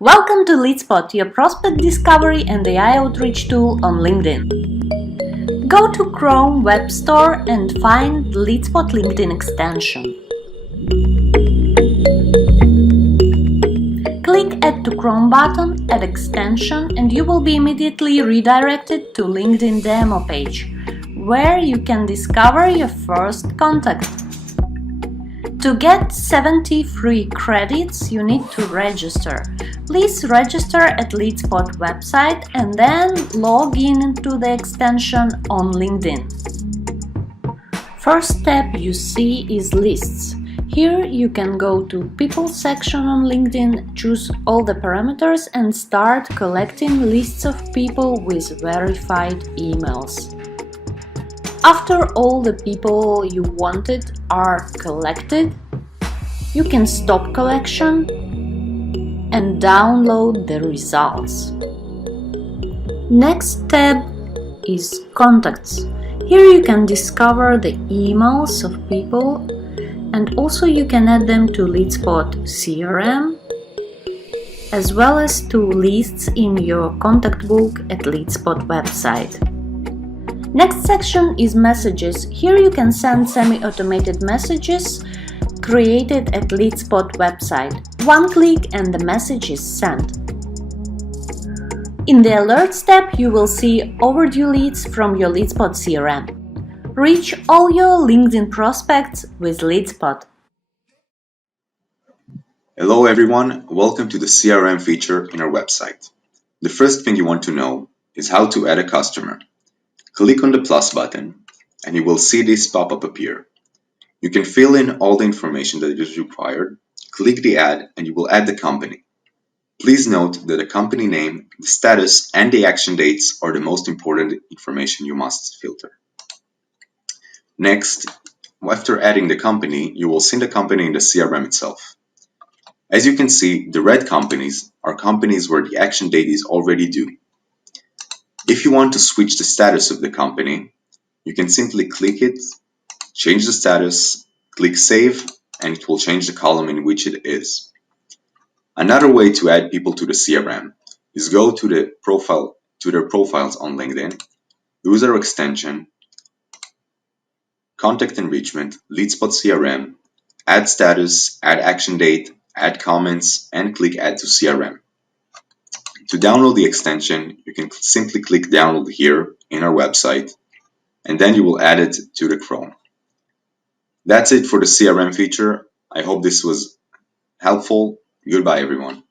Welcome to LeadSpot, your prospect discovery and AI outreach tool on LinkedIn. Go to Chrome Web Store and find LeadSpot LinkedIn extension. Click Add to Chrome button, add extension, and you will be immediately redirected to LinkedIn demo page, where you can discover your first contact. To get 70 free credits, you need to register. Please register at LeadSpot website and then log in to the extension on LinkedIn. First step you see is lists. Here you can go to People section on LinkedIn, choose all the parameters and start collecting lists of people with verified emails. After all the people you wanted are collected, you can stop collection and download the results. Next tab is Contacts. Here you can discover the emails of people and also you can add them to LeadSpot CRM as well as to lists in your contact book at LeadSpot website. Next section is Messages. Here you can send semi-automated messages created at LeadSpot website. One click and the message is sent. In the Alerts tab you will see overdue leads from your LeadSpot CRM. Reach all your LinkedIn prospects with LeadSpot. Hello everyone, welcome to the CRM feature in our website. The first thing you want to know is how to add a customer. Click on the plus button and you will see this pop-up appear. You can fill in all the information that is required, click the add and you will add the company. Please note that the company name, the status and the action dates are the most important information you must filter. Next, after adding the company, you will see the company in the CRM itself. As you can see, the red companies are companies where the action date is already due. If you want to switch the status of the company, you can simply click it, change the status, click Save, and it will change the column in which it is. Another way to add people to the CRM is go to their profiles on LinkedIn, user extension, contact enrichment, LeadSpot CRM, add status, add action date, add comments, and click Add to CRM. To download the extension, you can simply click Download here in our website, and then you will add it to the Chrome. That's it for the CRM feature. I hope this was helpful. Goodbye, everyone.